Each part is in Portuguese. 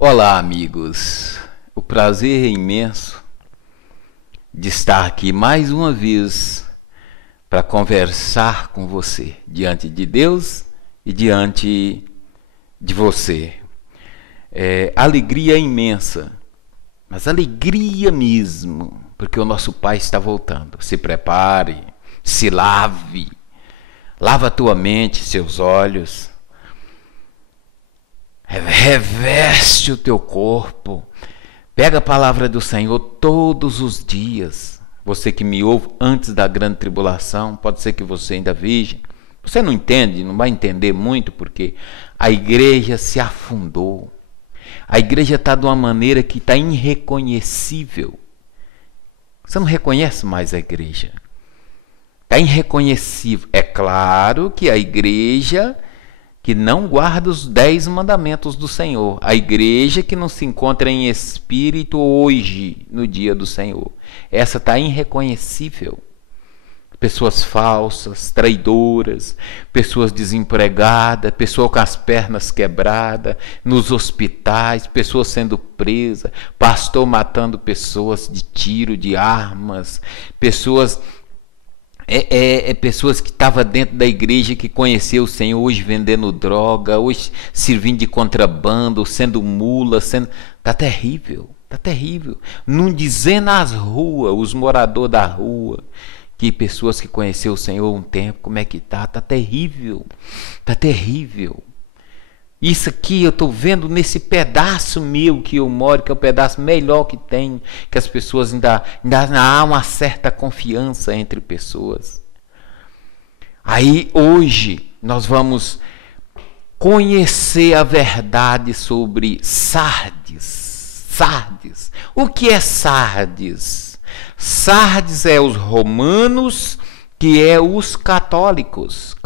Olá, amigos. O prazer é imenso de estar aqui mais uma vez para conversar com você diante de Deus e diante de você. Alegria imensa, mas alegria mesmo, porque o nosso Pai está voltando. Se prepare, se lave, lava a tua mente, seus olhos. Reveste o teu corpo. Pega a palavra do Senhor todos os dias. Você que me ouve antes da grande tribulação, pode ser que você ainda veja. Você não entende, não vai entender muito, porque a igreja se afundou. A igreja está de uma maneira que está irreconhecível. Você não reconhece mais a igreja. Está irreconhecível. É claro que a igreja que não guarda os 10 mandamentos do Senhor. A igreja que não se encontra em espírito hoje, no dia do Senhor. Essa está irreconhecível. Pessoas falsas, traidoras, pessoas desempregadas, pessoas com as pernas quebradas, nos hospitais, pessoas sendo presas, pastor matando pessoas de tiro, de armas, pessoas que estavam dentro da igreja, que conheceu o Senhor, hoje vendendo droga, hoje servindo de contrabando, sendo mula, Tá terrível, tá terrível. Não dizendo nas ruas, os moradores da rua, que pessoas que conheceu o Senhor um tempo, como é que tá? Tá terrível, tá terrível. Isso aqui eu estou vendo nesse pedaço meu que eu moro, que é o pedaço melhor que tem, que as pessoas ainda há uma certa confiança entre pessoas. Aí hoje nós vamos conhecer a verdade sobre Sardes. Sardes. O que é Sardes? Sardes é os romanos, que é os católicos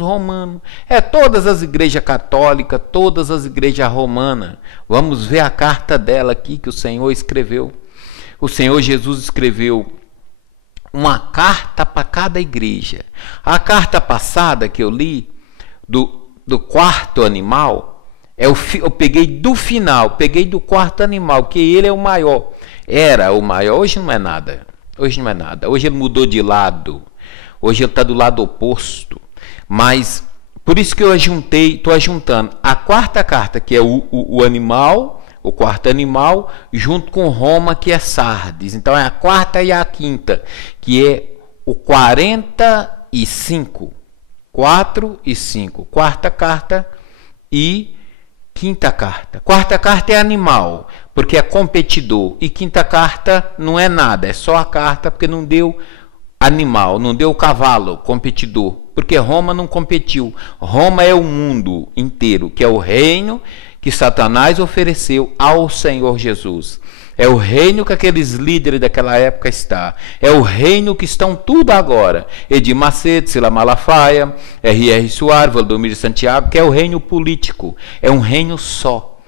romanos, todas as igrejas católicas, todas as igrejas romanas. Vamos ver a carta dela aqui que o Senhor escreveu. O Senhor Jesus escreveu uma carta para cada igreja. A carta passada que eu li, do quarto animal, eu peguei do final, peguei do quarto animal, que ele é o maior. Era o maior, hoje não é nada. Hoje não é nada. Hoje ele mudou de lado. Hoje ele está do lado oposto. Mas, por isso que eu estou ajuntando a quarta carta, que é o animal, o quarto animal, junto com Roma, que é Sardes. Então é a quarta e a quinta, que é o 45. 4 e 5. Quarta carta e quinta carta. Quarta carta é animal, porque é competidor. E quinta carta não é nada, é só a carta, porque não deu animal, não deu cavalo, competidor. Porque Roma não competiu. Roma é o mundo inteiro, que é o reino que Satanás ofereceu ao Senhor Jesus. É o reino que aqueles líderes daquela época estão. É o reino que estão tudo agora. Edir Macedo, Sila Malafaia, R.R. Soares, Valdomiro de Santiago, que é o reino político. É um reino só.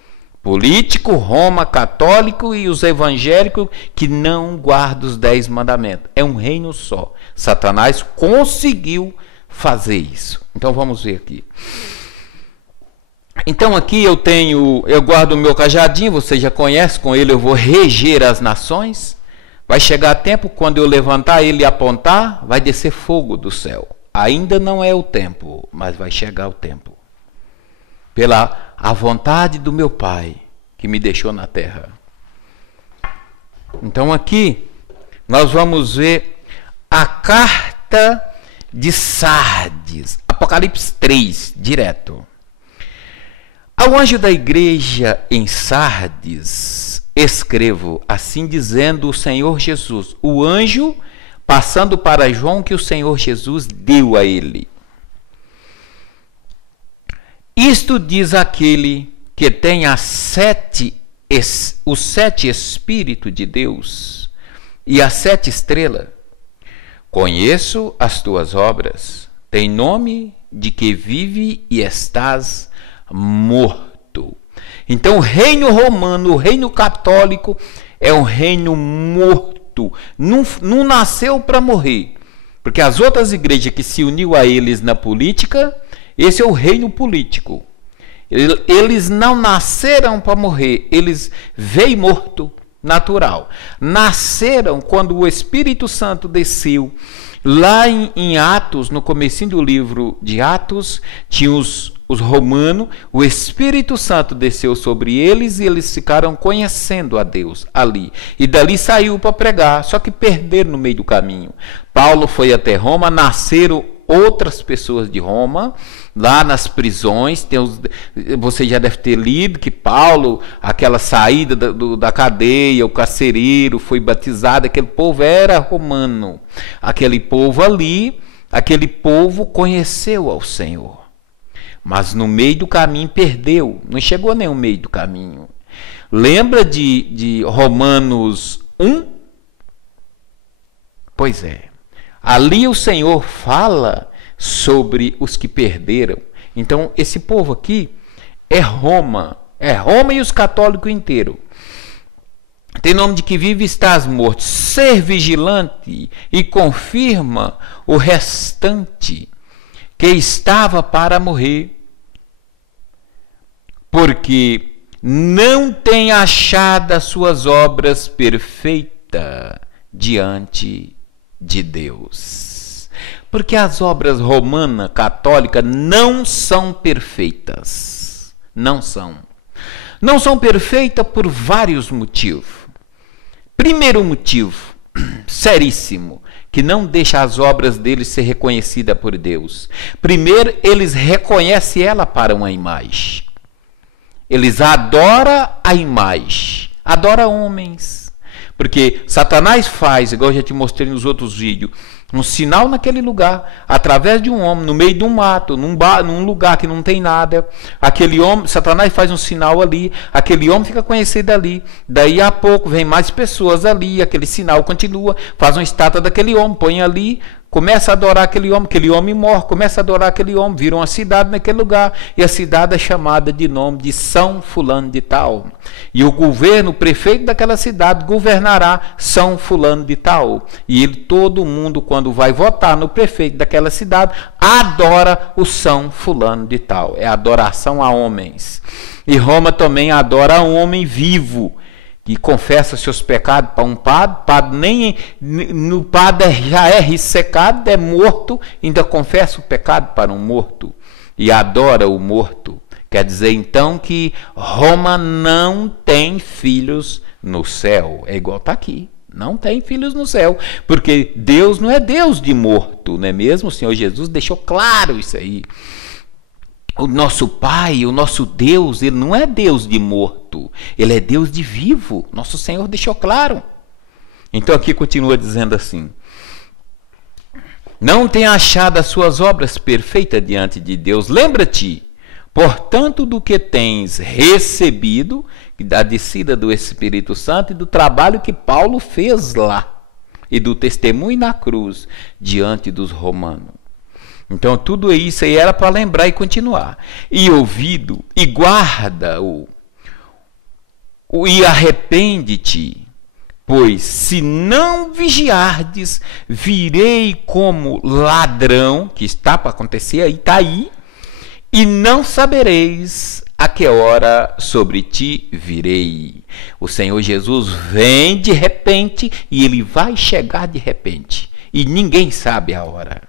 Político, Roma, católico e os evangélicos que não guardam os 10 mandamentos. É um reino só. Satanás conseguiu fazer isso. Então vamos ver aqui. Então aqui eu guardo o meu cajadinho, você já conhece, com ele eu vou reger as nações. Vai chegar tempo, quando eu levantar ele e apontar, vai descer fogo do céu. Ainda não é o tempo, mas vai chegar o tempo. Pela a vontade do meu Pai, que me deixou na terra. Então aqui, nós vamos ver a carta de Sardes, Apocalipse 3, direto. Ao anjo da igreja em Sardes, escrevo, assim dizendo o Senhor Jesus, o anjo passando para João que o Senhor Jesus deu a ele. Isto diz aquele que tem os 7 Espíritos de Deus e as 7 estrelas. Conheço as tuas obras, tem nome de que vive e estás morto. Então o reino romano, o reino católico é um reino morto, não nasceu para morrer, porque as outras igrejas que se uniu a eles na política, esse é o reino político. Eles não nasceram para morrer, eles veio morto, natural. Nasceram quando o Espírito Santo desceu. Lá em Atos, no comecinho do livro de Atos, tinha os romanos, o Espírito Santo desceu sobre eles e eles ficaram conhecendo a Deus ali. E dali saiu para pregar, só que perderam no meio do caminho. Paulo foi até Roma, nasceram outras pessoas de Roma, lá nas prisões. Você já deve ter lido que Paulo, aquela saída da cadeia, o carcereiro foi batizado, aquele povo era romano. Aquele povo ali, aquele povo conheceu ao Senhor. Mas no meio do caminho perdeu, não chegou nem no meio do caminho. Lembra de Romanos 1? Pois é. Ali o Senhor fala sobre os que perderam. Então, esse povo aqui é Roma e os católicos inteiros. Tem nome de que vive estás morto. Ser vigilante e confirma o restante que estava para morrer, porque não tem achado as suas obras perfeitas diante de Deus. Porque as obras romana, católica, não são perfeitas. Não são. Não são perfeitas por vários motivos. Primeiro motivo, seríssimo, que não deixa as obras deles ser reconhecidas por Deus. Primeiro, eles reconhecem ela para uma imagem. Eles adoram a imagem. Adoram homens. Porque Satanás faz, igual eu já te mostrei nos outros vídeos, um sinal naquele lugar, através de um homem, no meio de um mato, num lugar que não tem nada. Aquele homem, Satanás faz um sinal ali, aquele homem fica conhecido ali. Daí a pouco vem mais pessoas ali, aquele sinal continua, faz uma estátua daquele homem, põe ali, começa a adorar aquele homem morre, começa a adorar aquele homem, vira uma cidade naquele lugar, e a cidade é chamada de nome de São Fulano de Tal. E o governo, o prefeito daquela cidade, governará São Fulano de Tal. E ele, todo mundo, quando vai votar no prefeito daquela cidade, adora o São Fulano de Tal. É adoração a homens. E Roma também adora a homem vivo, que confessa seus pecados para um padre nem no padre já é ressecado, é morto, ainda confessa o pecado para um morto e adora o morto. Quer dizer então que Roma não tem filhos no céu, é igual está aqui. Não tem filhos no céu, porque Deus não é Deus de morto, não é mesmo? O Senhor Jesus deixou claro isso aí. O nosso Pai, o nosso Deus, Ele não é Deus de morto, Ele é Deus de vivo. Nosso Senhor deixou claro. Então aqui continua dizendo assim: não tem achado as suas obras perfeitas diante de Deus. Lembra-te, portanto, do que tens recebido, da descida do Espírito Santo e do trabalho que Paulo fez lá, e do testemunho na cruz diante dos romanos. Então tudo isso aí era para lembrar e continuar. E ouvido, e guarda-o, e arrepende-te, pois se não vigiardes, virei como ladrão, que está para acontecer aí, está aí, e não sabereis a que hora sobre ti virei. O Senhor Jesus vem de repente e Ele vai chegar de repente. E ninguém sabe a hora.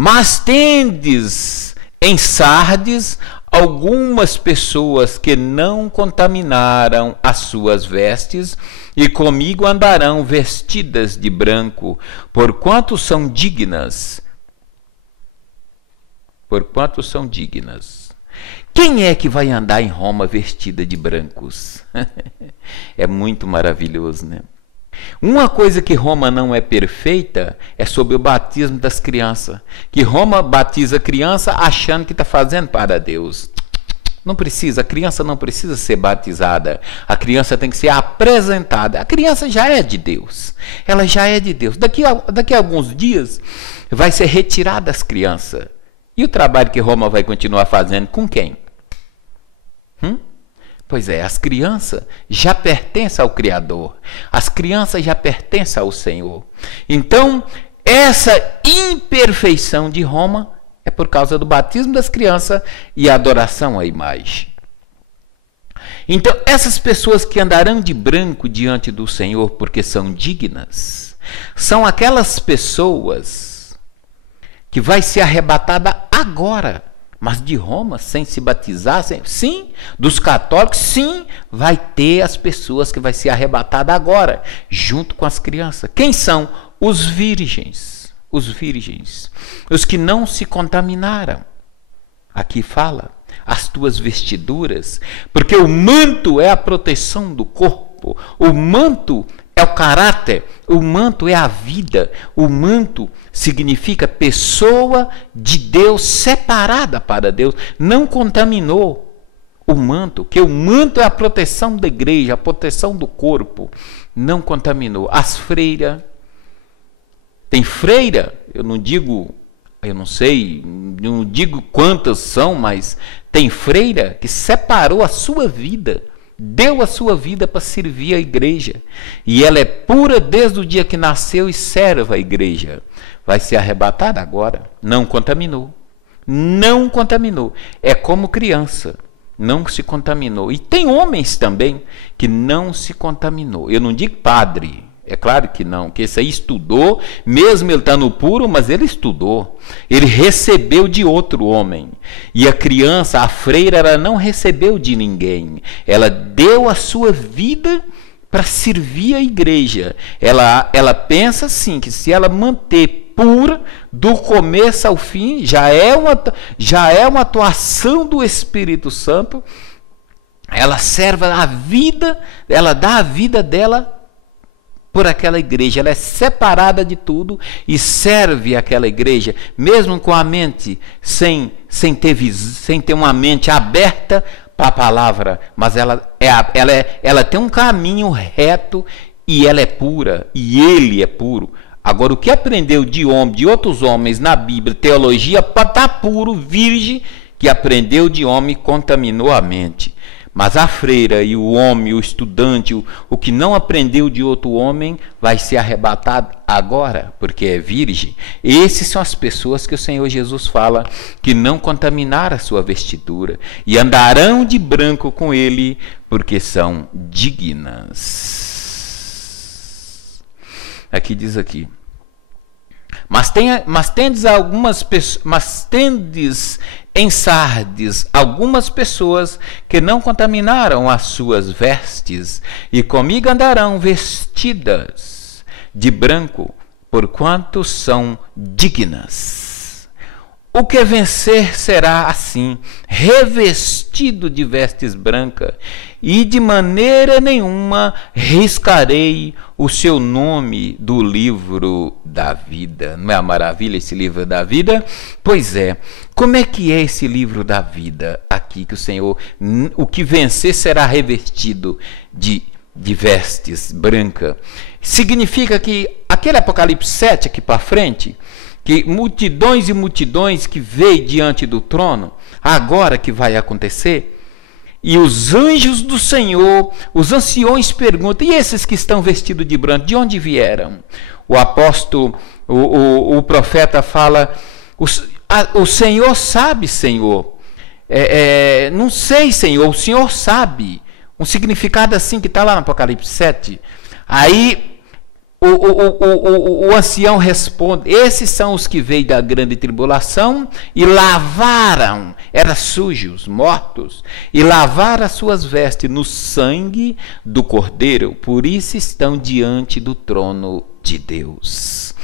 Mas tendes em Sardes algumas pessoas que não contaminaram as suas vestes, e comigo andarão vestidas de branco, porquanto são dignas. Porquanto são dignas. Quem é que vai andar em Roma vestida de brancos? É muito maravilhoso, né? Uma coisa que Roma não é perfeita é sobre o batismo das crianças. Que Roma batiza a criança achando que está fazendo para Deus. Não precisa, a criança não precisa ser batizada. A criança tem que ser apresentada. A criança já é de Deus. Ela já é de Deus. Daqui a alguns dias vai ser retirada as crianças. E o trabalho que Roma vai continuar fazendo com quem? Pois é, as crianças já pertencem ao Criador. As crianças já pertencem ao Senhor. Então, essa imperfeição de Roma É por causa do batismo das crianças e a adoração à imagem. Então, essas pessoas que andarão de branco diante do Senhor porque são dignas, são aquelas pessoas que vai ser arrebatada agora, mas de Roma, sem se batizar, sim, dos católicos, sim, vai ter as pessoas que vai ser arrebatada agora, junto com as crianças. Quem são? Os virgens, os que não se contaminaram. Aqui fala, as tuas vestiduras, porque o manto é a proteção do corpo, o manto é o caráter, o manto é a vida, o manto significa pessoa de Deus separada para Deus, não contaminou o manto, que o manto é a proteção da igreja, a proteção do corpo, não contaminou. As freiras, tem freira, eu não digo quantas são, mas tem freira que separou a sua vida, deu a sua vida para servir a igreja. E ela é pura desde o dia que nasceu e serve a igreja. Vai ser arrebatada agora. Não contaminou. Não contaminou. É como criança. Não se contaminou. E tem homens também que não se contaminou. Eu não digo padre. É claro que não, que esse aí estudou, mesmo ele estando puro, mas ele estudou. Ele recebeu de outro homem. E a criança, a freira, ela não recebeu de ninguém. Ela deu a sua vida para servir a igreja. Ela pensa assim, que se ela manter pura, do começo ao fim, já é uma atuação do Espírito Santo. Ela serve a vida, ela dá a vida dela por aquela igreja, ela é separada de tudo e serve aquela igreja, mesmo com a mente sem ter uma mente aberta para a palavra, mas ela tem um caminho reto e ela é pura, e ele é puro. Agora, o que aprendeu de outros homens na Bíblia, teologia, para estar puro, virgem, que aprendeu de homem, contaminou a mente. Mas a freira e o homem, o estudante, o que não aprendeu de outro homem, vai ser arrebatado agora, porque é virgem. Essas são as pessoas que o Senhor Jesus fala que não contaminaram a sua vestidura e andarão de branco com ele, porque são dignas. Aqui diz aqui. Mas tendes em Sardes algumas pessoas que não contaminaram as suas vestes, e comigo andarão vestidas de branco, porquanto são dignas. O que vencer será assim, revestido de vestes brancas, e de maneira nenhuma riscarei o seu nome do livro da vida. Não é a maravilha esse livro da vida? Pois é. Como é que é esse livro da vida aqui que o Senhor, o que vencer será revestido de vestes brancas? Significa que aquele Apocalipse 7 aqui para frente, que multidões e multidões que veio diante do trono, agora que vai acontecer, e os anjos do Senhor, os anciões perguntam, e esses que estão vestidos de branco, de onde vieram? O apóstolo, o profeta fala, o Senhor sabe, Senhor. Não sei, Senhor, o Senhor sabe. Um significado assim que está lá no Apocalipse 7. Aí o ancião responde, esses são os que veio da grande tribulação e lavaram, eram sujos, mortos, e lavaram as suas vestes no sangue do Cordeiro, por isso estão diante do trono de Deus.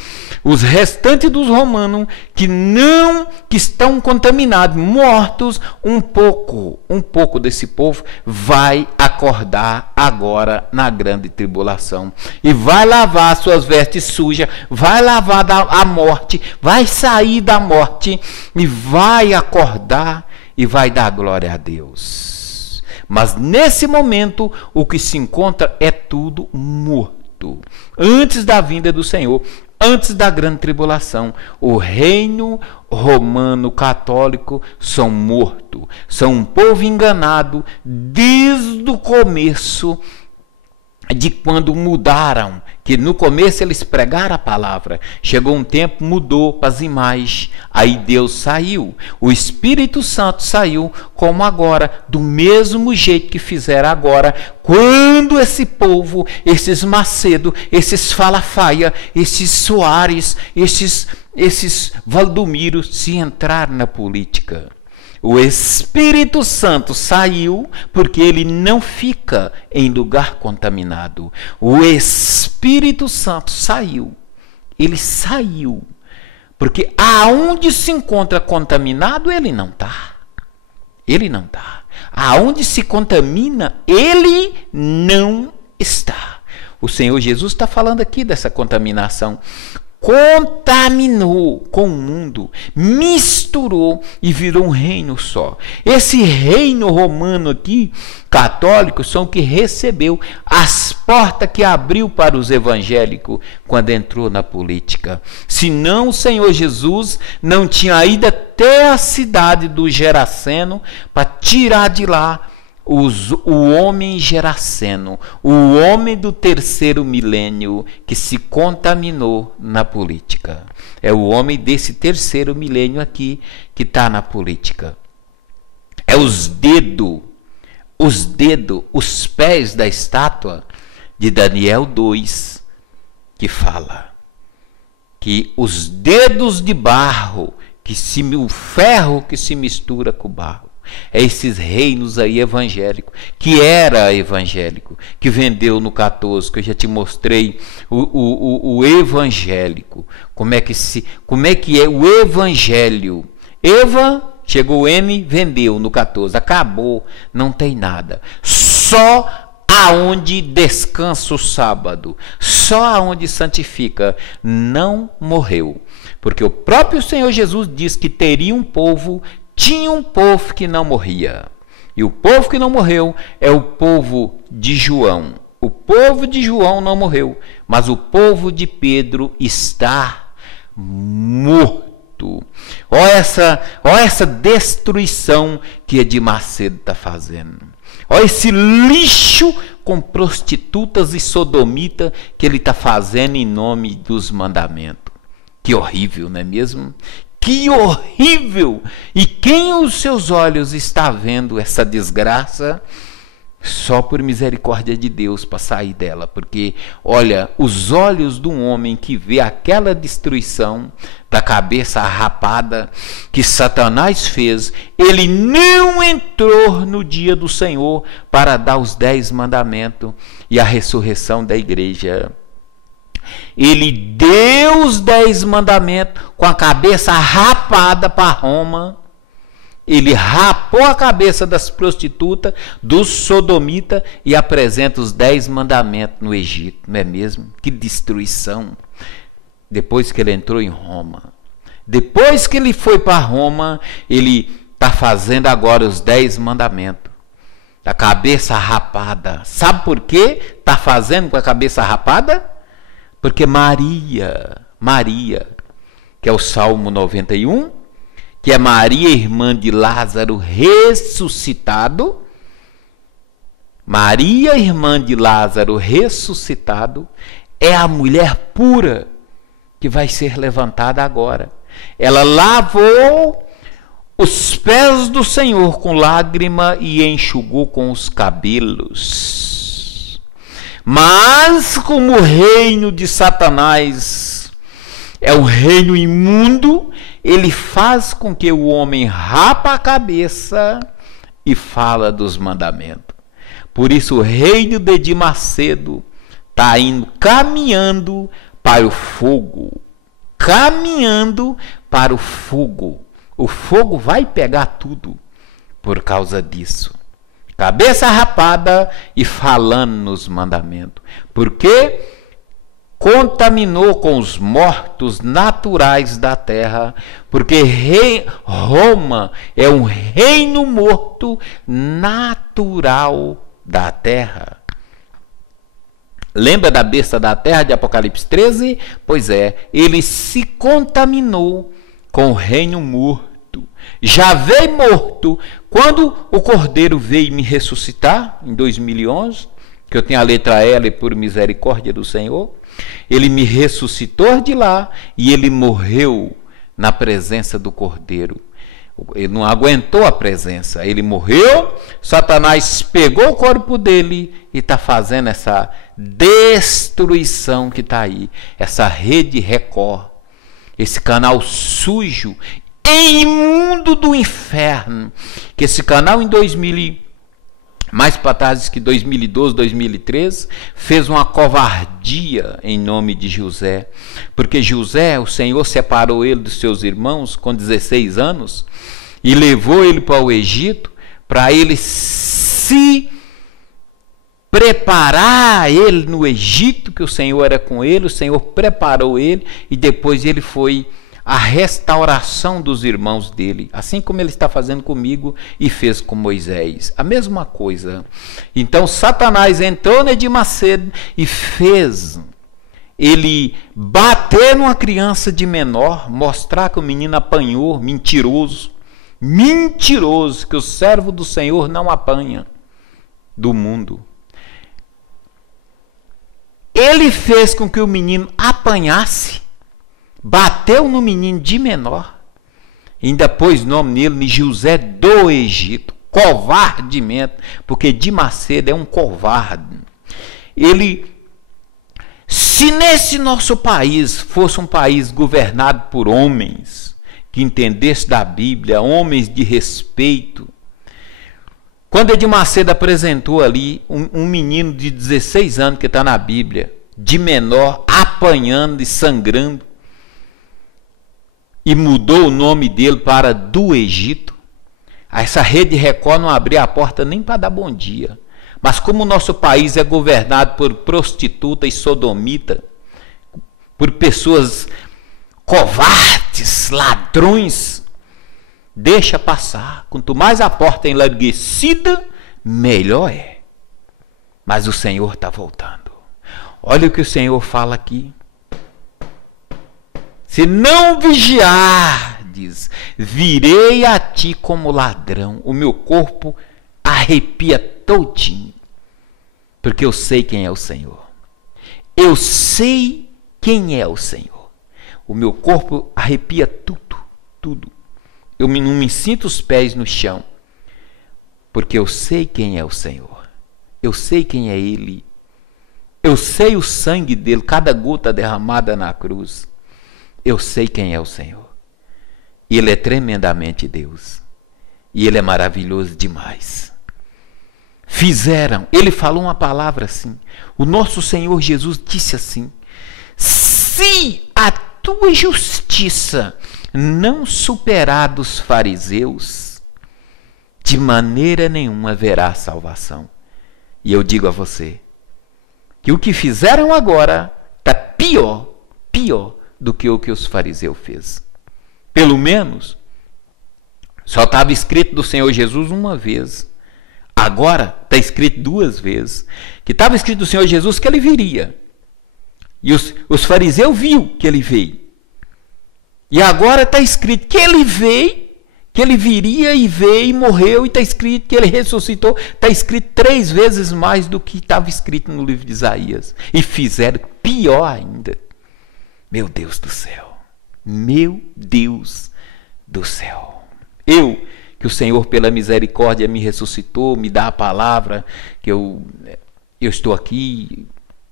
Os restantes dos romanos que estão contaminados, mortos, um pouco desse povo vai acordar agora na grande tribulação e vai lavar suas vestes sujas, vai lavar a morte, vai sair da morte e vai acordar e vai dar glória a Deus. Mas nesse momento o que se encontra é tudo morto. Antes da vinda do Senhor, antes da grande tribulação, o reino romano católico são mortos, são um povo enganado desde o começo de quando mudaram, que no começo eles pregaram a palavra, chegou um tempo, mudou para as imagens, aí Deus saiu, o Espírito Santo saiu, como agora, do mesmo jeito que fizeram agora, quando esse povo, esses Macedo, esses Falafaia, esses Soares, esses Valdomiro, se entraram na política. O Espírito Santo saiu porque ele não fica em lugar contaminado. O Espírito Santo saiu. Ele saiu. Porque aonde se encontra contaminado, ele não está. Ele não está. Aonde se contamina, ele não está. O Senhor Jesus está falando aqui dessa contaminação. Contaminou com o mundo, misturou e virou um reino só. Esse reino romano aqui, católico, são o que recebeu as portas que abriu para os evangélicos quando entrou na política. Senão o Senhor Jesus não tinha ido até a cidade do Geraseno para tirar de lá o homem geraseno, o homem do terceiro milênio que se contaminou na política. É o homem desse terceiro milênio aqui que está na política. É os dedos, os pés da estátua de Daniel 2, que fala que os dedos de barro, o ferro que se mistura com o barro. É esses reinos aí evangélicos, que era evangélico, que vendeu no 14, que eu já te mostrei o evangélico, como é que é o evangelho. Chegou o N, vendeu no 14, acabou, não tem nada. Só aonde descansa o sábado, só aonde santifica, não morreu. Porque o próprio Senhor Jesus diz que tinha um povo que não morria. E o povo que não morreu é o povo de João. O povo de João não morreu, mas o povo de Pedro está morto. Olha essa destruição que Edir Macedo está fazendo. Olha esse lixo com prostitutas e sodomita que ele está fazendo em nome dos mandamentos. Que horrível, não é mesmo? Que horrível! E quem os seus olhos está vendo essa desgraça? Só por misericórdia de Deus para sair dela. Porque, olha, os olhos de um homem que vê aquela destruição da cabeça rapada que Satanás fez, ele não entrou no dia do Senhor para dar os 10 mandamentos e a ressurreição da igreja. Ele deu os 10 mandamentos com a cabeça rapada para Roma. Ele rapou a cabeça das prostitutas, dos sodomitas e apresenta os 10 mandamentos no Egito. Não é mesmo? Que destruição. Depois que ele entrou em Roma. Depois que ele foi para Roma, ele está fazendo agora os 10 mandamentos. A cabeça rapada. Sabe por quê? Está fazendo com a cabeça rapada? Porque Maria, que é o Salmo 91, que é Maria, irmã de Lázaro ressuscitado, Maria, irmã de Lázaro ressuscitado, é a mulher pura que vai ser levantada agora. Ela lavou os pés do Senhor com lágrima e enxugou com os cabelos. Mas como o reino de Satanás é um reino imundo, ele faz com que o homem rapa a cabeça e fala dos mandamentos. Por isso o reino de Edir Macedo está indo caminhando para o fogo. Caminhando para o fogo. O fogo vai pegar tudo por causa disso. Cabeça rapada e falando nos mandamentos. Porque contaminou com os mortos naturais da terra. Porque Roma é um reino morto natural da terra. Lembra da besta da terra de Apocalipse 13? Pois é, ele se contaminou com o reino morto. Já veio morto. Quando o Cordeiro veio me ressuscitar, em 2011, que eu tenho a letra L por misericórdia do Senhor. Ele me ressuscitou de lá e ele morreu na presença do Cordeiro. Ele não aguentou a presença, ele morreu, Satanás pegou o corpo dele e está fazendo essa destruição que está aí, essa Rede Record, esse canal sujo e imundo do inferno, que esse canal em 2000, mais para trás que 2012, 2013, fez uma covardia em nome de José, porque José, o Senhor separou ele dos seus irmãos com 16 anos e levou ele para o Egito para ele se preparar ele no Egito, que o Senhor era com ele, o Senhor preparou ele e depois ele foi a restauração dos irmãos dele, assim como ele está fazendo comigo e fez com Moisés, a mesma coisa. Então Satanás entrou em Macedo e fez ele bater numa criança de menor, mostrar que o menino apanhou, mentiroso, que o servo do Senhor não apanha do mundo. Ele fez com que o menino apanhasse, bateu no menino de menor, ainda pôs nome nele, José do Egito, covardemente, porque de Macedo é um covarde. Se nesse nosso país fosse um país governado por homens, que entendesse da Bíblia, homens de respeito, quando Edir Macedo apresentou ali um menino de 16 anos que está na Bíblia, de menor, apanhando e sangrando, e mudou o nome dele para do Egito, essa Rede Record não abria a porta nem para dar bom dia. Mas como o nosso país é governado por prostituta e sodomita, por pessoas covardes, ladrões, deixa passar. Quanto mais a porta é enlarguecida, melhor é. Mas o Senhor está voltando. Olha o que o Senhor fala aqui. Se não vigiar, diz, virei a ti como ladrão, o meu corpo arrepia todinho, porque eu sei quem é o Senhor. Eu sei quem é o Senhor. O meu corpo arrepia tudo. Eu não me sinto os pés no chão, porque eu sei quem é o Senhor. Eu sei quem é Ele. Eu sei o sangue dele, cada gota derramada na cruz. Eu sei quem é o Senhor. E Ele é tremendamente Deus. E Ele é maravilhoso demais. Ele falou uma palavra assim. O nosso Senhor Jesus disse assim: se a tua justiça não superar dos fariseus, de maneira nenhuma haverá salvação. E eu digo a você que o que fizeram agora está pior do que o que os fariseus fez. Pelo menos só estava escrito do Senhor Jesus uma vez. Agora está escrito 2 vezes. Que estava escrito do Senhor Jesus que ele viria. E os fariseus viu que ele veio. E agora está escrito que ele veio, que ele viria e veio e morreu. E está escrito que ele ressuscitou. Está escrito 3 vezes mais do que estava escrito no livro de Isaías. E fizeram pior ainda. Meu Deus do céu. Meu Deus do céu. Que o Senhor pela misericórdia me ressuscitou, me dá a palavra, que eu estou aqui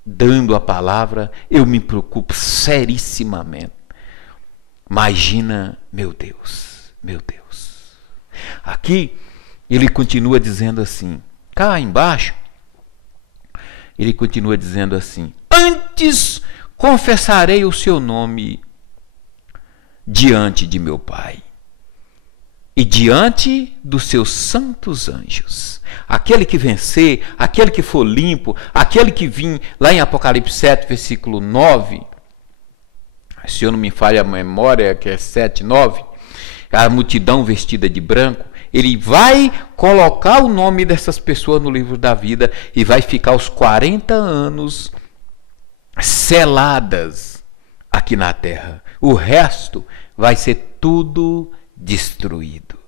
dando a palavra, eu me preocupo serissimamente. Imagina, meu Deus. Aqui ele continua dizendo assim, cá embaixo, ele continua dizendo assim: antes confessarei o seu nome diante de meu Pai e diante dos seus santos anjos. Aquele que vencer, aquele que for limpo, aquele que vir, lá em Apocalipse 7, versículo 9, se eu não me falha a memória, que é 7, 9, a multidão vestida de branco, ele vai colocar o nome dessas pessoas no livro da vida e vai ficar os 40 anos seladas aqui na terra. O resto vai ser tudo destruído.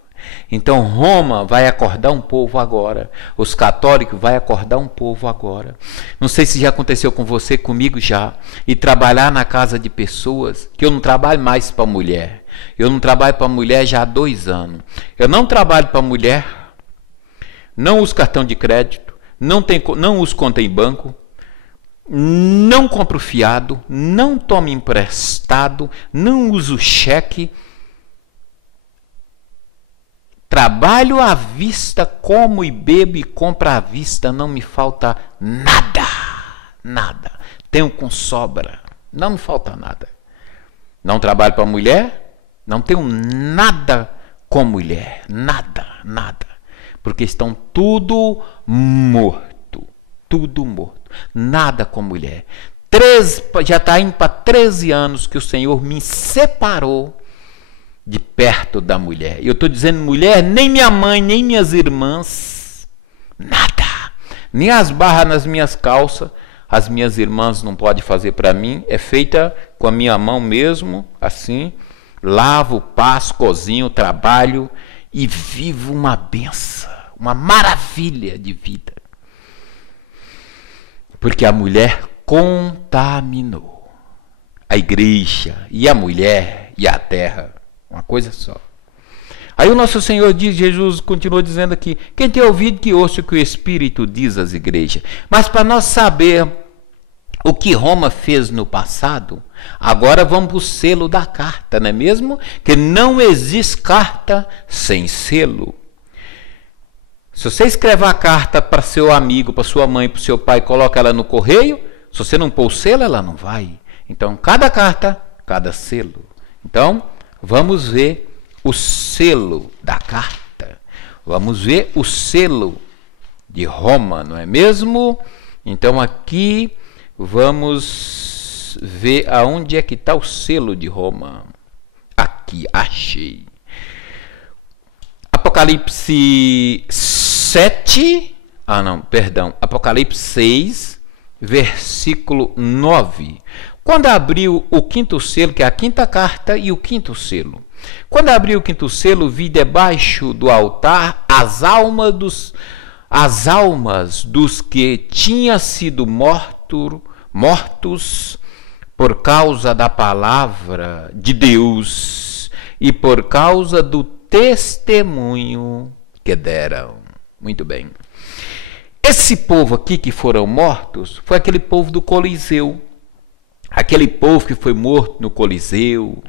Então Roma vai acordar um povo agora. Os católicos vai acordar um povo agora. Não sei se já aconteceu com você, comigo já. E trabalhar na casa de pessoas, que eu não trabalho mais para mulher. Eu não trabalho para mulher já há 2 anos. Eu não trabalho para mulher, não uso cartão de crédito, não uso conta em banco, não compro fiado, não tomo emprestado, não uso cheque. Trabalho à vista, como e bebo e compro à vista, não me falta nada, nada. Tenho com sobra, não me falta nada. Não trabalho para mulher, não tenho nada com mulher, nada, nada. Porque estão tudo morto, nada com mulher. Já está indo para 13 anos que o Senhor me separou de perto da mulher. Eu estou dizendo mulher, nem minha mãe, nem minhas irmãs, nada. Nem as barras nas minhas calças, as minhas irmãs não podem fazer para mim. É feita com a minha mão mesmo, assim. Lavo, passo, cozinho, trabalho e vivo uma benção, uma maravilha de vida. Porque a mulher contaminou a igreja e a mulher e a terra. Uma coisa só. Aí o nosso Senhor diz, Jesus continua dizendo aqui, quem tem ouvido que ouça o que o Espírito diz às igrejas. Mas para nós saber o que Roma fez no passado, agora vamos para o selo da carta, não é mesmo? Que não existe carta sem selo. Se você escrever a carta para seu amigo, para sua mãe, para o seu pai, coloca ela no correio, se você não pôr o selo, ela não vai. Então, cada carta, cada selo. Então, vamos ver o selo da carta. Vamos ver o selo de Roma, não é mesmo? Então aqui vamos ver aonde é que está o selo de Roma. Aqui, achei. Apocalipse 7, Apocalipse 6, versículo 9. Quando abriu o 5º selo, que é a 5ª carta, e o 5º selo. Quando abriu o 5º selo, vi debaixo do altar as almas dos que tinham sido mortos por causa da palavra de Deus e por causa do testemunho que deram. Muito bem. Esse povo aqui que foram mortos foi aquele povo do Coliseu. Aquele povo que foi morto no Coliseu,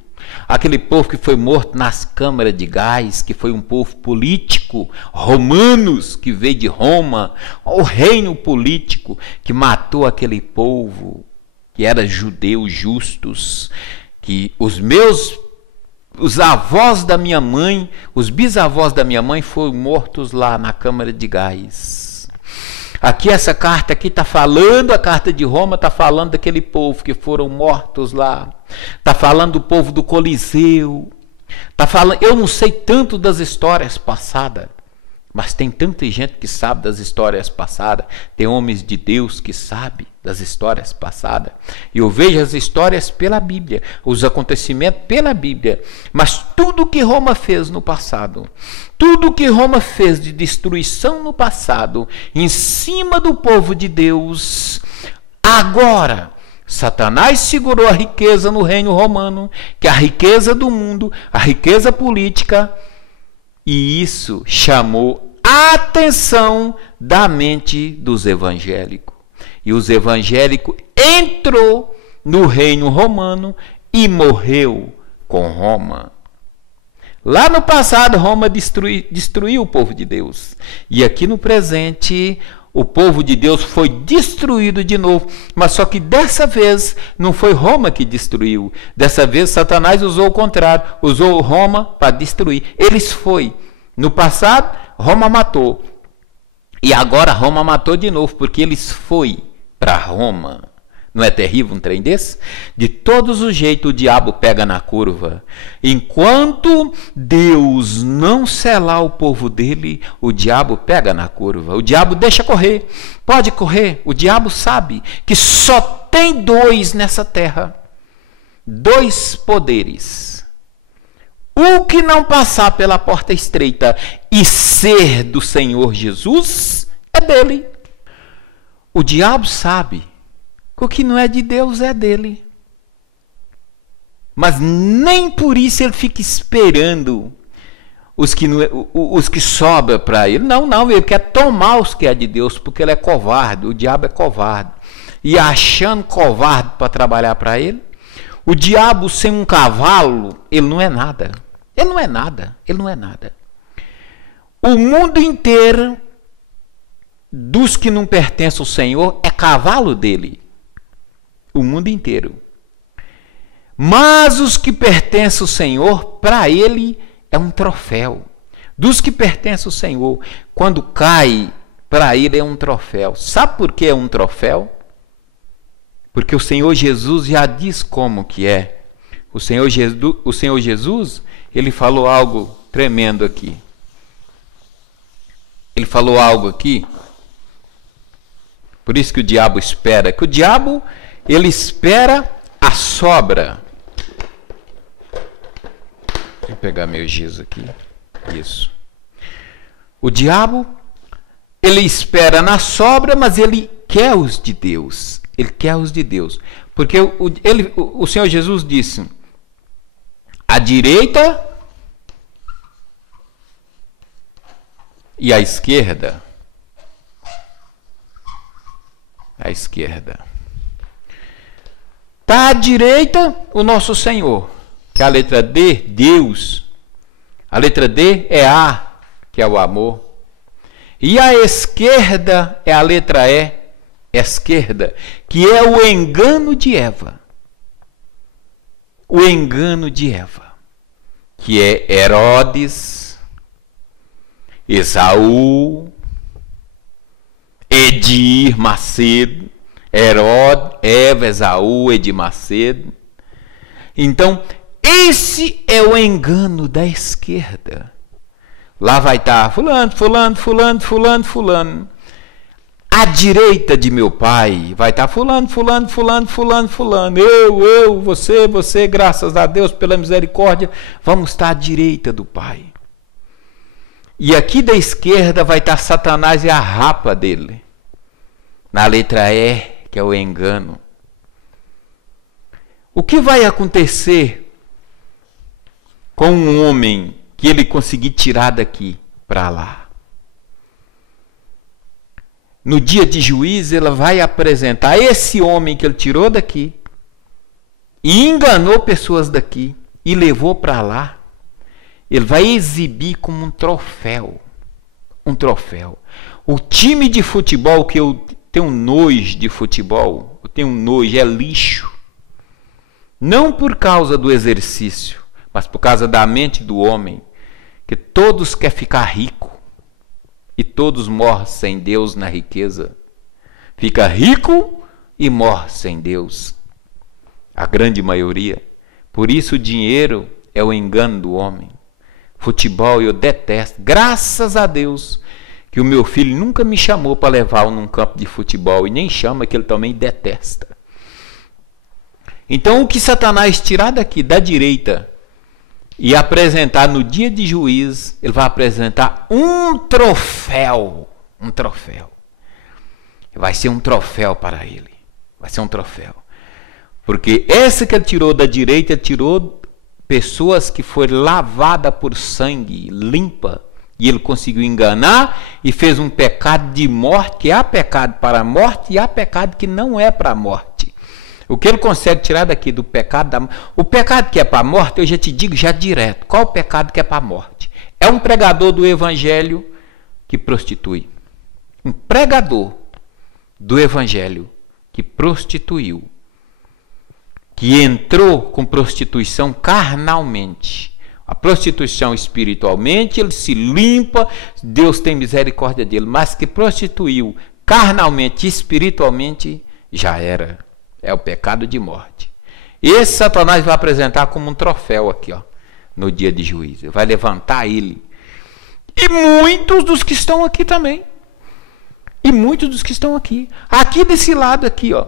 aquele povo que foi morto nas câmaras de gás, que foi um povo político, romanos, que veio de Roma, o reino político que matou aquele povo, que era judeus justos, que os avós da minha mãe, os bisavós da minha mãe foram mortos lá na câmara de gás. Aqui essa carta aqui está falando, a carta de Roma está falando daquele povo que foram mortos lá. Está falando do povo do Coliseu. Tá falando, eu não sei tanto das histórias passadas, mas tem tanta gente que sabe das histórias passadas. Tem homens de Deus que sabem das histórias passadas. E eu vejo as histórias pela Bíblia, os acontecimentos pela Bíblia. Mas tudo que Roma fez no passado, tudo que Roma fez de destruição no passado, em cima do povo de Deus, agora Satanás segurou a riqueza no reino romano, que é a riqueza do mundo, a riqueza política, e isso chamou a atenção da mente dos evangélicos. E os evangélicos entrou no reino romano e morreu com Roma. Lá no passado, Roma destruiu o povo de Deus. E aqui no presente, o povo de Deus foi destruído de novo. Mas só que dessa vez, não foi Roma que destruiu. Dessa vez, Satanás usou o contrário. Usou Roma para destruir. Eles foi. No passado, Roma matou. E agora Roma matou de novo, porque eles foi para Roma. Não é terrível um trem desse? De todos os jeitos o diabo pega na curva. Enquanto Deus não selar o povo dele, o diabo pega na curva. O diabo deixa correr. Pode correr. O diabo sabe que só tem 2 nessa terra. 2 poderes. O que não passar pela porta estreita e ser do Senhor Jesus é dele. O diabo sabe que o que não é de Deus é dele. Mas nem por isso ele fica esperando os que sobram para ele. Não, ele quer tomar os que é de Deus, porque ele é covarde, o diabo é covarde. E achando covarde para trabalhar para ele, o diabo sem um cavalo, ele não é nada. Ele não é nada, ele não é nada. O mundo inteiro dos que não pertencem ao Senhor é cavalo dele. O mundo inteiro. Mas os que pertencem ao Senhor, para ele é um troféu. Dos que pertencem ao Senhor, quando cai, para ele é um troféu. Sabe por que é um troféu? Porque o Senhor Jesus já diz como que é. O Senhor Jesus, ele falou algo tremendo aqui. Ele falou algo aqui. Por isso que o diabo espera. Que o diabo, ele espera a sobra. Deixa eu pegar meu giz aqui. Isso. O diabo, ele espera na sobra, mas ele quer os de Deus. Ele quer os de Deus. Porque o Senhor Jesus disse: a direita e a esquerda. A esquerda. Está à direita o nosso Senhor, que é a letra D, Deus. A letra D é A, que é o amor. E a esquerda é a letra E, esquerda, que é o engano de Eva. O engano de Eva, que é Herodes, Esaú, Edir Macedo, Herodes, Eva, Esaú, Edir Macedo. Então, esse é o engano da esquerda. Lá vai estar fulano. À direita de meu pai vai estar fulano. Eu, você, graças a Deus pela misericórdia, vamos estar à direita do Pai. E aqui da esquerda vai estar Satanás e a rapa dele. Na letra E, que é o engano. O que vai acontecer com um homem que ele conseguir tirar daqui para lá? No dia de juízo, ele vai apresentar esse homem que ele tirou daqui e enganou pessoas daqui e levou para lá. Ele vai exibir como um troféu. Um troféu. O time de futebol, que eu tenho nojo de futebol, eu tenho nojo, é lixo. Não por causa do exercício, mas por causa da mente do homem, que todos querem ficar rico. E todos morrem sem Deus na riqueza. Fica rico e morre sem Deus. A grande maioria. Por isso o dinheiro é o engano do homem. Futebol eu detesto. Graças a Deus que o meu filho nunca me chamou para levá-lo num campo de futebol. E nem chama, que ele também detesta. Então o que Satanás tirar daqui da direita e apresentar no dia de juízo, ele vai apresentar um troféu. Um troféu. Vai ser um troféu para ele. Vai ser um troféu. Porque esse que ele tirou da direita, ele tirou pessoas que foram lavadas por sangue, limpa. E ele conseguiu enganar e fez um pecado de morte, que há pecado para a morte e há pecado que não é para a morte. O que ele consegue tirar daqui do pecado, o pecado que é para a morte, eu já te digo já direto. Qual o pecado que é para a morte? É um pregador do evangelho que prostitui. Um pregador do evangelho que prostituiu. Que entrou com prostituição carnalmente. A prostituição espiritualmente, ele se limpa, Deus tem misericórdia dele. Mas que prostituiu carnalmente, espiritualmente, já era. É o pecado de morte. Esse Satanás vai apresentar como um troféu aqui, ó, no dia de juízo. Vai levantar ele. E muitos dos que estão aqui também. E muitos dos que estão aqui. Aqui desse lado aqui, ó.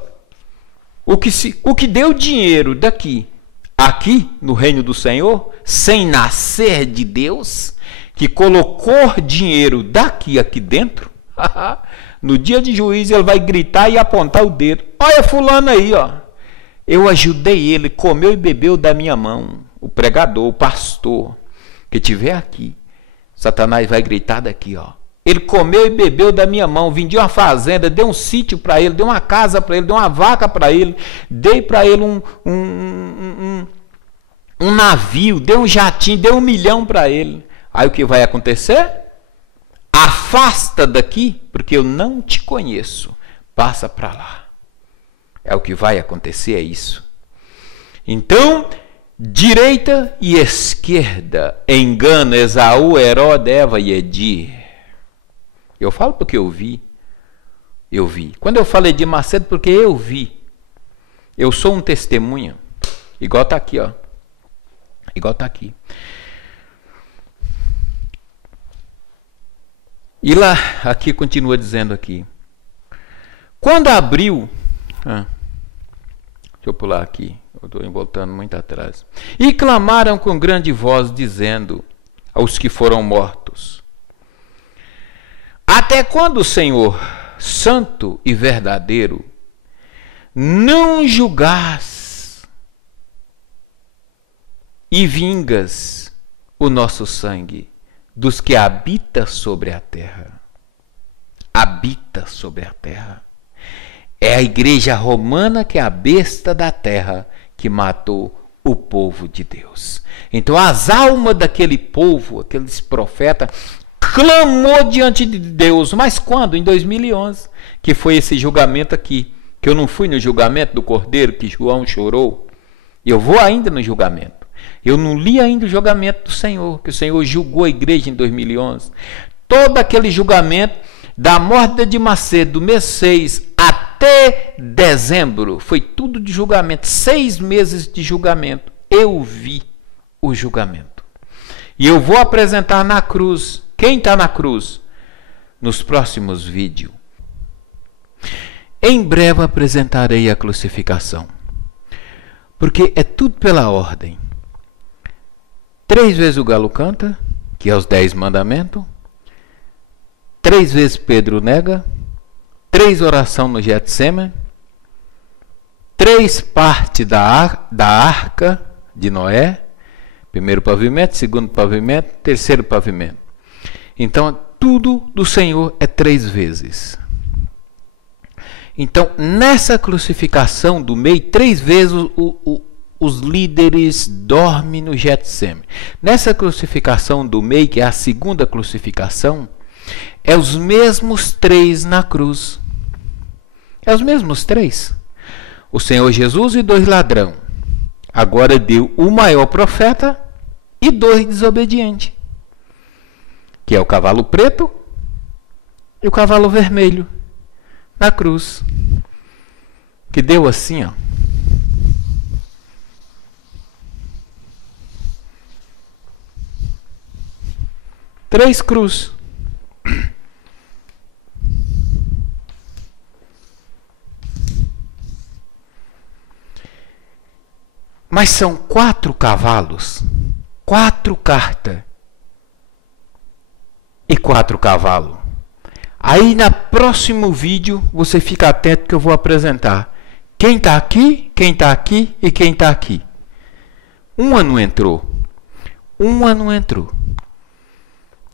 O que deu dinheiro daqui aqui no reino do Senhor, sem nascer de Deus, que colocou dinheiro daqui aqui dentro, no dia de juízo ele vai gritar e apontar o dedo. Olha fulano aí, ó. Eu ajudei ele, comeu e bebeu da minha mão. O pregador, o pastor que estiver aqui, Satanás vai gritar daqui, ó. Ele comeu e bebeu da minha mão, vendi uma fazenda, dei um sítio para ele, dei uma casa para ele, dei uma vaca para ele, dei para ele um navio, dei um jatinho, dei 1 milhão para ele. Aí o que vai acontecer? Afasta daqui, porque eu não te conheço. Passa para lá. É o que vai acontecer, é isso. Então, direita e esquerda, engano, Esaú, Herodes, Eva e Edir. Eu falo porque eu vi. Eu vi. Quando eu falei de Macedo, porque eu vi. Eu sou um testemunha. Igual está aqui, ó. Igual está aqui. E lá, aqui continua dizendo aqui. Quando abriu... deixa eu pular aqui. Eu estou voltando muito atrás. E clamaram com grande voz, dizendo aos que foram mortos: até quando, Senhor, santo e verdadeiro, não julgas e vingas o nosso sangue dos que habita sobre a terra? Habita sobre a terra. É a igreja romana que é a besta da terra que matou o povo de Deus. Então as almas daquele povo, aqueles profetas, clamou diante de Deus. Mas quando? Em 2011, que foi esse julgamento aqui, que eu não fui no julgamento do Cordeiro, que João chorou. Eu vou ainda no julgamento. Eu não li ainda o julgamento do Senhor, que o Senhor julgou a igreja em 2011. Todo aquele julgamento, da morte de Macedo, do mês 6 até dezembro, foi tudo de julgamento. 6 meses de julgamento. Eu vi o julgamento. E eu vou apresentar na cruz. Quem está na cruz? Nos próximos vídeos. Em breve apresentarei a crucificação. Porque é tudo pela ordem. 3 vezes o galo canta, que é os 10 mandamentos. 3 vezes Pedro nega. 3 orações no Getsemane. 3 partes da arca de Noé. Primeiro pavimento, segundo pavimento, terceiro pavimento. Então, tudo do Senhor é 3 vezes. Então, nessa crucificação do meio, 3 vezes os líderes dormem no Getsemane. Nessa crucificação do meio, que é a segunda crucificação, é os mesmos 3 na cruz. É os mesmos 3. O Senhor Jesus e 2 ladrão. Agora deu o maior profeta e 2 desobedientes, que é o cavalo preto e o cavalo vermelho na cruz, que deu assim, ó. Três cruz. Mas são 4 cavalos, 4 cartas e 4 cavalos. Aí no próximo vídeo você fica atento que eu vou apresentar quem está aqui, quem está aqui e quem está aqui. Uma não entrou. Uma não entrou.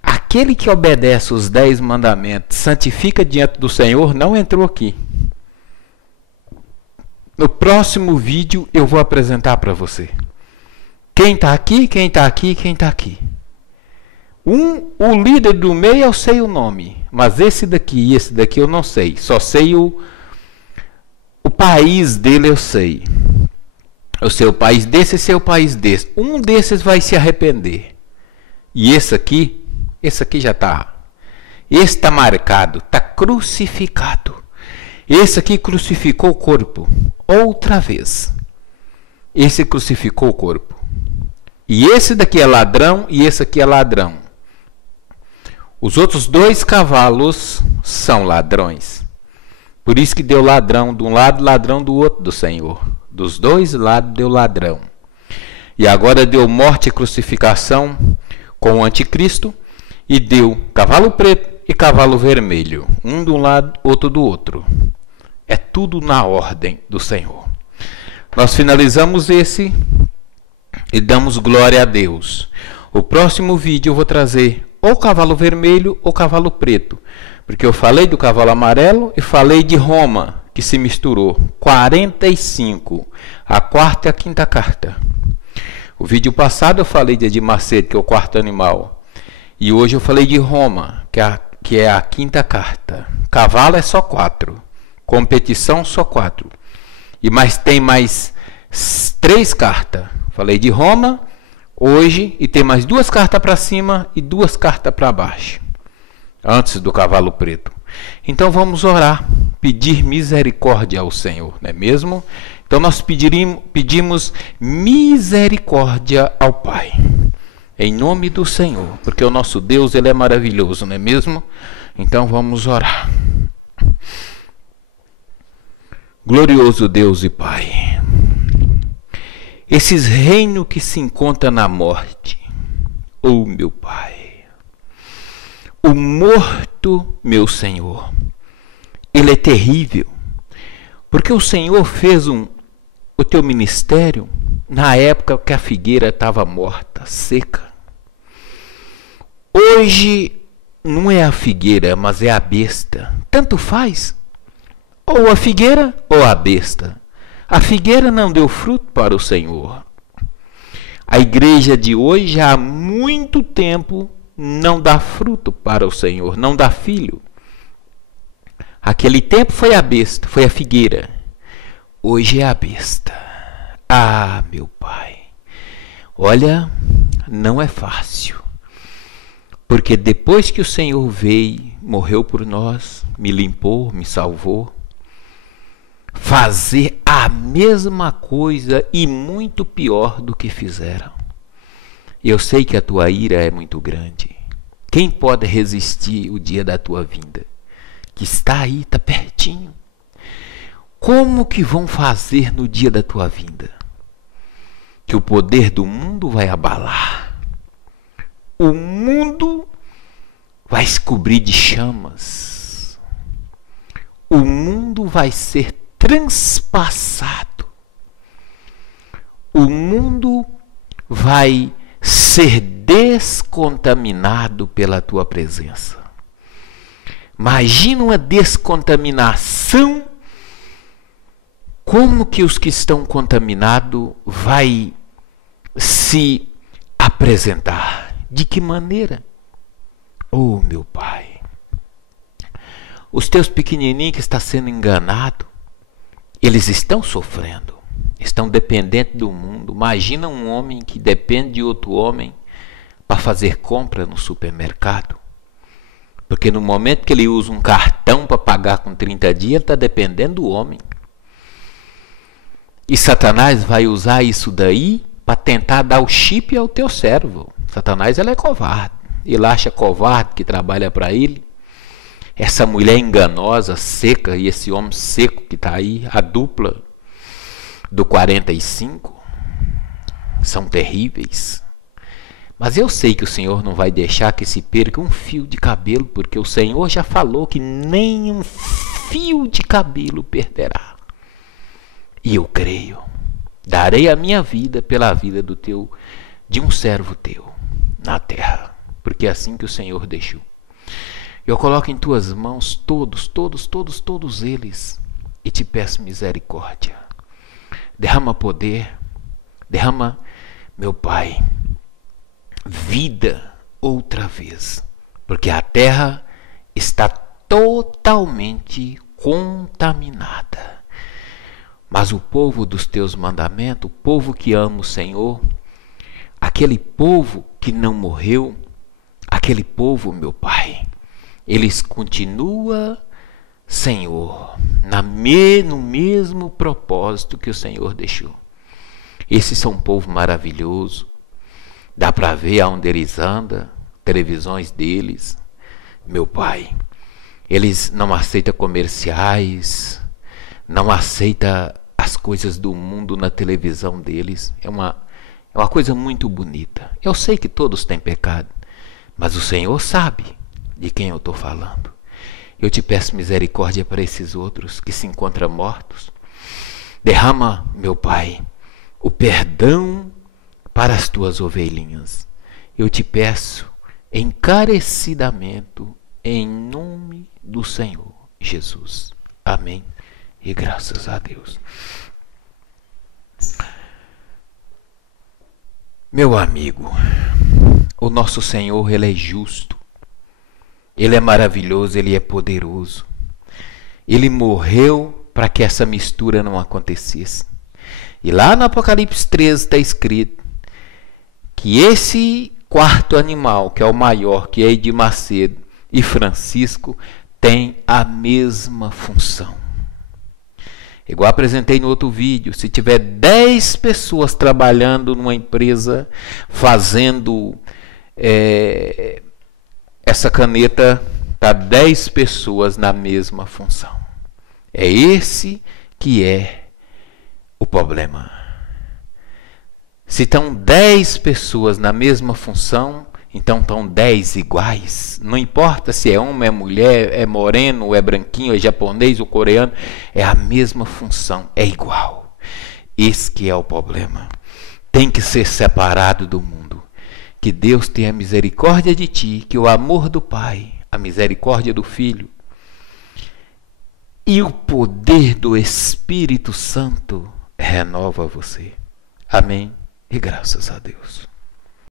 Aquele que obedece os 10 mandamentos, santifica diante do Senhor, não entrou aqui. No próximo vídeo eu vou apresentar para você quem está aqui, quem está aqui, quem está aqui. O líder do meio eu sei o nome, mas esse daqui e esse daqui eu não sei. Só sei o país dele, eu sei. Eu sei o país desse e sei o país desse. Um desses vai se arrepender. E esse aqui já está. Esse está marcado, está crucificado. Esse aqui crucificou o corpo outra vez. Esse crucificou o corpo. E esse daqui é ladrão e esse aqui é ladrão. Os outros 2 cavalos são ladrões. Por isso que deu ladrão de um lado, ladrão do outro do Senhor. Dos 2 lados deu ladrão. E agora deu morte e crucificação com o anticristo e deu cavalo preto e cavalo vermelho, um de um lado, outro do outro. É tudo na ordem do Senhor. Nós finalizamos esse e damos glória a Deus. O próximo vídeo eu vou trazer ou cavalo vermelho ou cavalo preto, porque eu falei do cavalo amarelo e falei de Roma, que se misturou. 45, a quarta e a quinta carta. O vídeo passado eu falei de Edir Macedo, que é o quarto animal. E hoje eu falei de Roma, que é a quinta carta. Cavalo é só 4. Competição só 4. Mas tem mais 3 cartas. Falei de Roma hoje e tem mais 2 cartas para cima e 2 cartas para baixo. Antes do cavalo preto. Então vamos orar, pedir misericórdia ao Senhor, não é mesmo? Então nós pedimos misericórdia ao Pai. Em nome do Senhor, porque o nosso Deus, ele é maravilhoso, não é mesmo? Então vamos orar. Glorioso Deus e Pai, esses reinos que se encontram na morte, oh meu Pai, o morto, meu Senhor, ele é terrível, porque o Senhor fez o teu ministério na época que a figueira estava morta, seca. Hoje não é a figueira, mas é a besta. Tanto faz, ou a figueira ou a besta. A figueira não deu fruto para o Senhor. A igreja de hoje há muito tempo não dá fruto para o Senhor, não dá filho. Aquele tempo foi a besta, foi a figueira. Hoje é a besta. Ah, meu Pai, olha, não é fácil. Porque depois que o Senhor veio, morreu por nós, me limpou, me salvou, fazer a mesma coisa e muito pior do que fizeram. Eu sei que a tua ira é muito grande. Quem pode resistir o dia da tua vinda? Que está aí, está pertinho. Como que vão fazer no dia da tua vinda? Que o poder do mundo vai abalar. O mundo vai se cobrir de chamas. O mundo vai ser transpassado. O mundo vai ser descontaminado pela tua presença. Imagina uma descontaminação. Como que os que estão contaminados vai se apresentar? De que maneira? Oh, meu Pai, os teus pequenininhos que estão sendo enganados, eles estão sofrendo, estão dependentes do mundo. Imagina um homem que depende de outro homem para fazer compra no supermercado. Porque no momento que ele usa um cartão para pagar com 30 dias, ele está dependendo do homem. E Satanás vai usar isso daí para tentar dar o chip ao teu servo. Satanás, ele é covarde. Ele acha covarde que trabalha para ele. Essa mulher enganosa, seca, e esse homem seco que está aí, a dupla do 45, são terríveis. Mas eu sei que o Senhor não vai deixar que se perca um fio de cabelo, porque o Senhor já falou que nem um fio de cabelo perderá. E eu creio, darei a minha vida pela vida de um servo teu na terra, porque é assim que o Senhor deixou. Eu coloco em tuas mãos todos eles e te peço misericórdia. Derrama poder, derrama, meu Pai, vida outra vez, porque a terra está totalmente contaminada. Mas o povo dos teus mandamentos, o povo que ama o Senhor, aquele povo que não morreu, aquele povo, meu Pai, eles continuam, Senhor, no mesmo propósito que o Senhor deixou. Esses são um povo maravilhoso. Dá para ver aonde eles andam, televisões deles. Meu Pai, eles não aceitam comerciais, não aceitam as coisas do mundo na televisão deles. É uma coisa muito bonita. Eu sei que todos têm pecado, mas o Senhor sabe de quem eu estou falando. Eu te peço misericórdia para esses outros que se encontram mortos. Derrama, meu Pai, o perdão para as tuas ovelhinhas. Eu te peço encarecidamente, em nome do Senhor Jesus. Amém. E graças a Deus. Meu amigo, o nosso Senhor, Ele é justo. Ele é maravilhoso, Ele é poderoso. Ele morreu para que essa mistura não acontecesse. E lá no Apocalipse 13 está escrito que esse quarto animal, que é o maior, que é Edir Macedo e Francisco, tem a mesma função. Igual apresentei no outro vídeo, se tiver 10 pessoas trabalhando numa empresa, fazendo essa caneta, tá 10 pessoas na mesma função. É esse que é o problema. Se estão 10 pessoas na mesma função, então estão 10 iguais. Não importa se é homem, é mulher, é moreno, é branquinho, é japonês ou coreano, é a mesma função, é igual. Esse que é o problema. Tem que ser separado do mundo. Que Deus tenha misericórdia de ti, que o amor do Pai, a misericórdia do Filho e o poder do Espírito Santo renova você. Amém e graças a Deus.